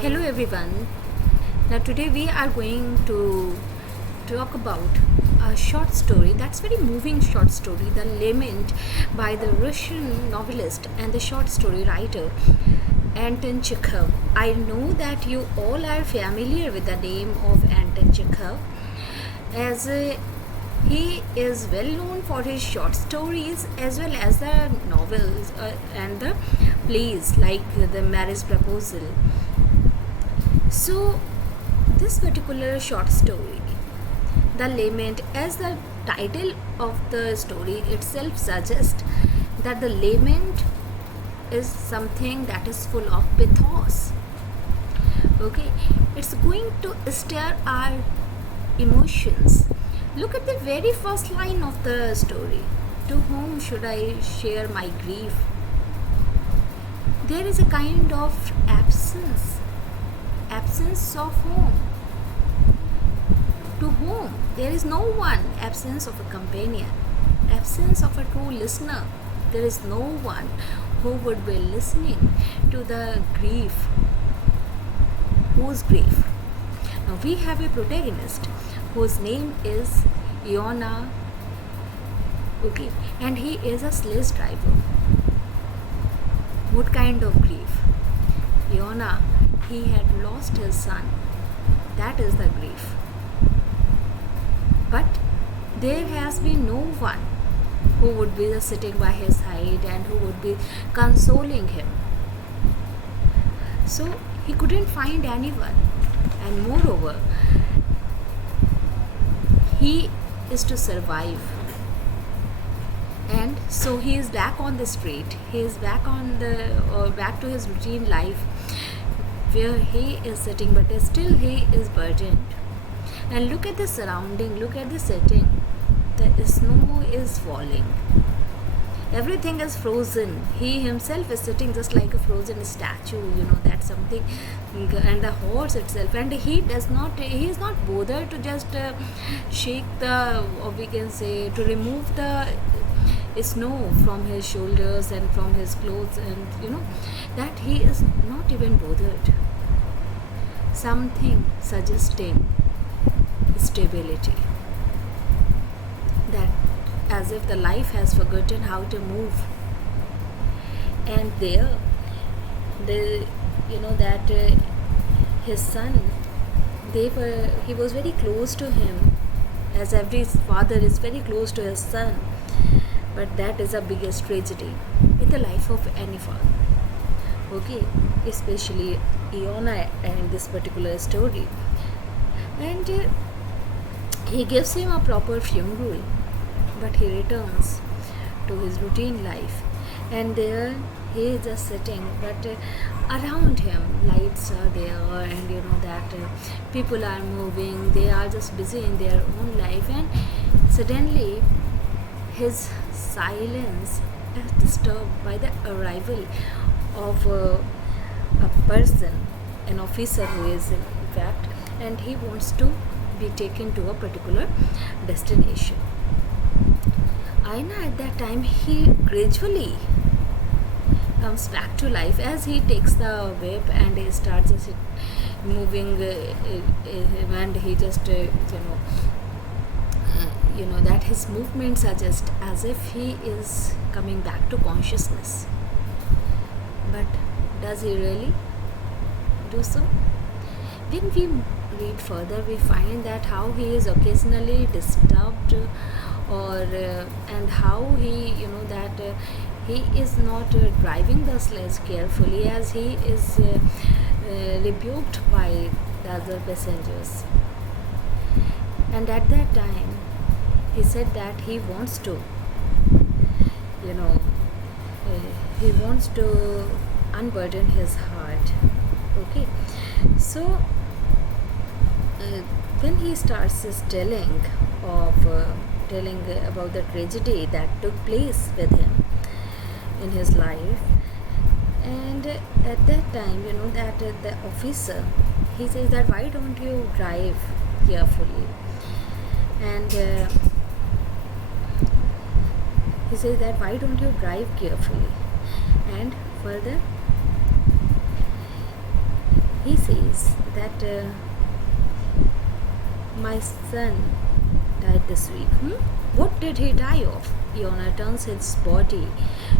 Hello everyone. Now today we are going to talk about a short story that's very moving short story, The Lament by the Russian novelist and the short story writer Anton Chekhov. I know that you all are familiar with the name of Anton Chekhov as he is well known for his short stories as well as the novels and the plays like The Marriage Proposal. So, this particular short story, The Lament, as the title of the story itself suggests, that the lament is something that is full of pathos. Okay, it's going to stir our emotions. Look at the very first line of the story. To whom should I share my grief? There is a kind of absence of whom? To whom? There is no one. Absence of a companion, absence of a true listener. There is no one who would be listening to the grief. Whose grief? Now we have a protagonist whose name is Iona, okay, and he is a sledge driver. What kind of grief? Iona, he had lost his son. That is the grief. But there has been no one who would be just sitting by his side and who would be consoling him. So he couldn't find anyone, and moreover, he is to survive. And so he is back on the street. He is back back to his routine life, where he is sitting, but still he is burdened. And look at the surrounding. Look at the setting. The snow is falling. Everything is frozen. He himself is sitting just like a frozen statue. That's something. And the horse itself. And he is not bothered to just shake or we can say to remove the snow from his shoulders and from his clothes, and that he is not even bothered. Something suggesting stability, that as if the life has forgotten how to move. And there that his son, he was very close to him, as every father is very close to his son. But that is the biggest tragedy in the life of any father, okay, especially Iona and this particular story. And he gives him a proper funeral, but he returns to his routine life, and there he is just sitting, but around him lights are there, and that people are moving, they are just busy in their own life, and suddenly his silence is disturbed by the arrival of a person, an officer who is in fact, and he wants to be taken to a particular destination. Aina at that time, he gradually comes back to life as he takes the whip and he starts just moving, and he just that his movements suggest as if he is coming back to consciousness. But does he really do so? When we read further, we find that how he is occasionally disturbed, or and how he he is not driving the sledge carefully, as he is rebuked by the other passengers. And at that time he said that he wants to he wants to unburden his heart, okay. So when he starts telling about the tragedy that took place with him in his life, and at that time that the officer, he says that why don't you drive carefully, and he says that why don't you drive carefully, and further he says that my son died this week. What did he die of? Iona turns his body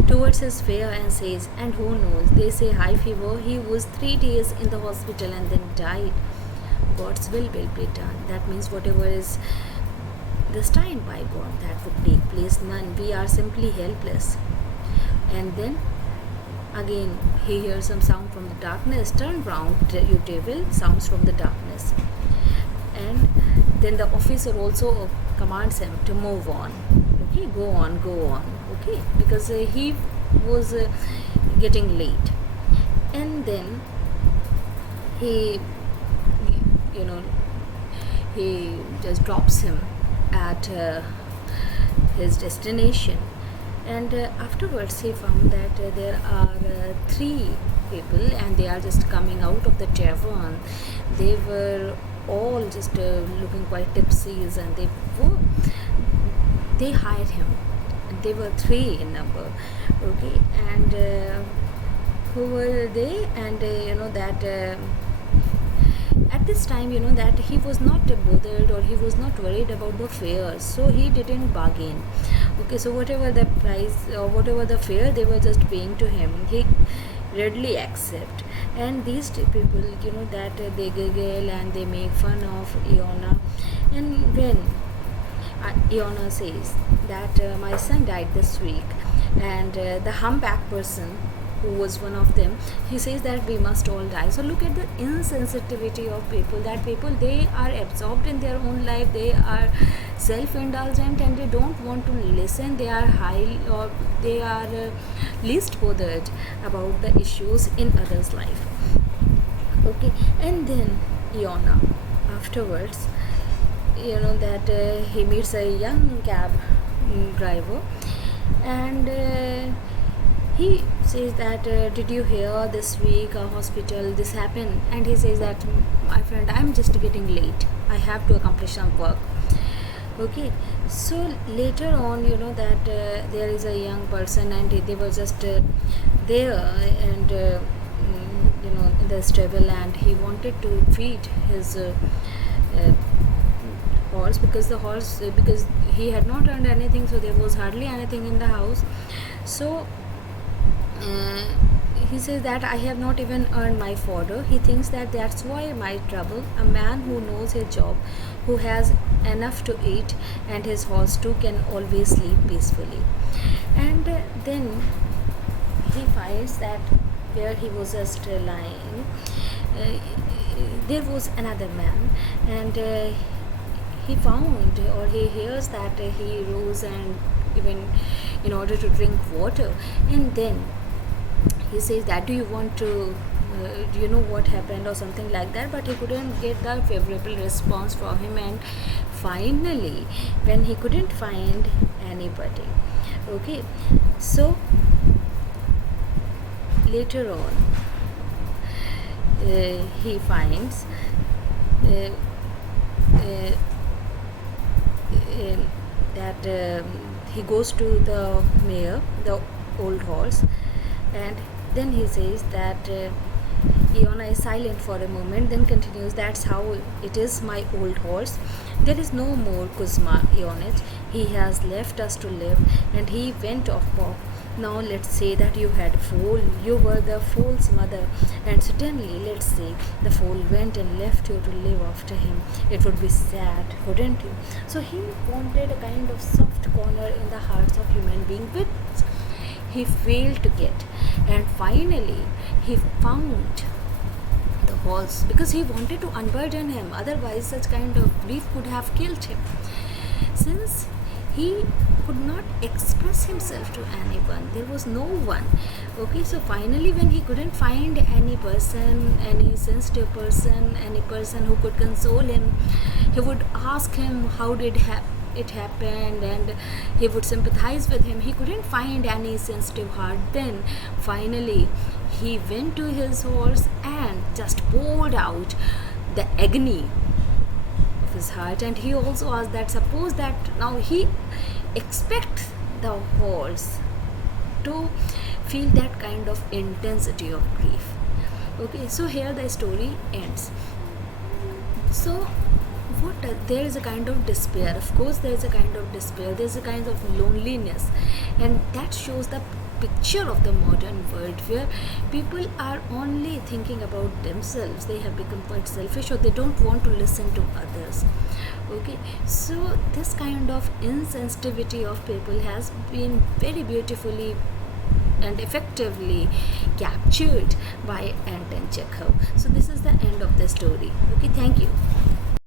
towards his fear and says, and who knows? They say high fever. He was 3 days in the hospital and then died. God's will be done. That means whatever is destined by God, that would take place. None. We are simply helpless. And then again he hears some sound from the darkness. Turn round, you devil. Sounds from the darkness. And then the officer also commands him to move on. Okay, go on. Okay, because he was getting late. And then he just drops him at his destination. And afterwards he found that there are 3 people, and they are just coming out of the tavern. They were all just looking quite tipsy, and they hired him. They were 3 in number. Okay, and who were they? And that at this time, that he was not bothered, or he was not worried about the fare, so he didn't bargain. Okay, so whatever the price or whatever the fare they were just paying to him, he readily accept. And these 2 people, that they giggle and they make fun of Iona. And when Iona says that my son died this week, and the humpback person, who was one of them, he says that we must all die. So look at the insensitivity of people. That people, they are absorbed in their own life, they are self-indulgent, and they don't want to listen. They are or they are least bothered about the issues in others' life. Okay, and then Iona afterwards, that he meets a young cab driver, and he says that did you hear this week a hospital this happened? And he says that, my friend, I'm just getting late, I have to accomplish some work. Okay, so later on, that there is a young person, and they were just there, and in the stable, and he wanted to feed his horse, because he had not earned anything, so there was hardly anything in the house. So he says that I have not even earned my fodder. He thinks that that's why my trouble. A man who knows his job, who has enough to eat, and his horse too, can always sleep peacefully. And then he finds that where he was just lying, there was another man, and he found, or he hears that he rose and even in order to drink water. And then he says that, do you want to do you know what happened, or something like that, but he couldn't get the favorable response from him. And finally, when he couldn't find anybody, okay, so later on he finds that he goes to the mayor, the old horse, and then he says that Iona is silent for a moment, then continues, that's how it is, my old horse. There is no more Kuzma Ionich. He has left us to live, and he went off pop. Now let's say that you had a foal, you were the foal's mother, and certainly let's say the foal went and left you to live after him. It would be sad, wouldn't you? So he wanted a kind of soft corner in the hearts of human beings, which he failed to get. And finally he found the horse, because he wanted to unburden him, otherwise such kind of grief could have killed him. Since he could not express himself to anyone, there was no one. Okay, so finally when he couldn't find any person, any sensitive person, any person who could console him, he would ask him how did it happened, and he would sympathize with him. He couldn't find any sensitive heart. Then finally he went to his horse and just poured out the agony of his heart. And he also asked that, suppose that now he expects the horse to feel that kind of intensity of grief, Okay, so here the story ends. So there is a kind of despair, of course there is a kind of despair, there's a kind of loneliness, and that shows the picture of the modern world where people are only thinking about themselves. They have become quite selfish, or they don't want to listen to others. Okay, so this kind of insensitivity of people has been very beautifully and effectively captured by Anton Chekhov. So this is the end of the story. Okay, thank you.